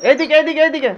এইদিকে এইদিকে এইদিকে।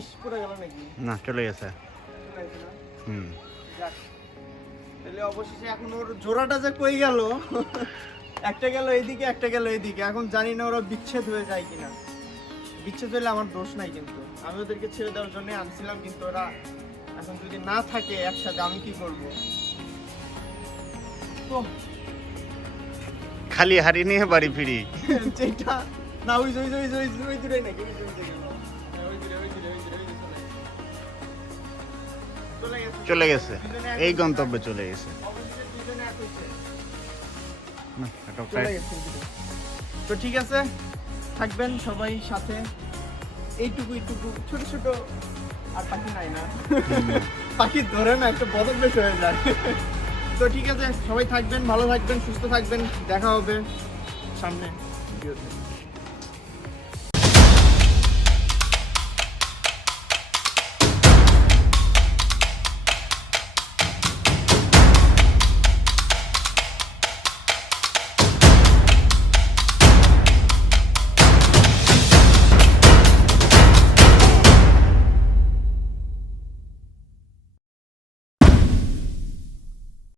ইস পড়ে গেল নাকি? না, চলে গেছে। চলে গেছে না? হুম। যাক। তাহলে অবশেষে এখন ওর জোড়াটা যে কই গেল, একটা গেল এইদিকে একটা গেল এইদিকে, এখন জানি না ওরা বিচ্ছেদ হয়ে যায় কিনা। বিচ্ছেদ হলে আমার দোষ নাই, কিন্তু আমি ওদেরকে ছেড়ে দেওয়ার জন্য আনছিলাম, কিন্তু ওরা এখন যদি না থাকে একসাথে আমি কি করবো? তো খালি হাড়ি নিয়ে বাড়ি ফিরি। যেটা না ওই দূরে নাকি ওই দূরে গেল। ওই দূরে চলে গেছে। চলে গেছে, এই গন্তব্যে চলে গেছে। অবশেষে দুজনে এক হয়েছে। না, এটা চলে গেছে দুজনে। তো ঠিক আছে, থাকবেন সবাই সাথে। এইটুকু ছোট ছোট আর পাখি নাই না, পাখি ধরে না একটা বদল বেশ হয়ে যায়। তো ঠিক আছে, সবাই থাকবেন, ভালো থাকবেন, সুস্থ থাকবেন, দেখা হবে সামনে ভিডিওতে।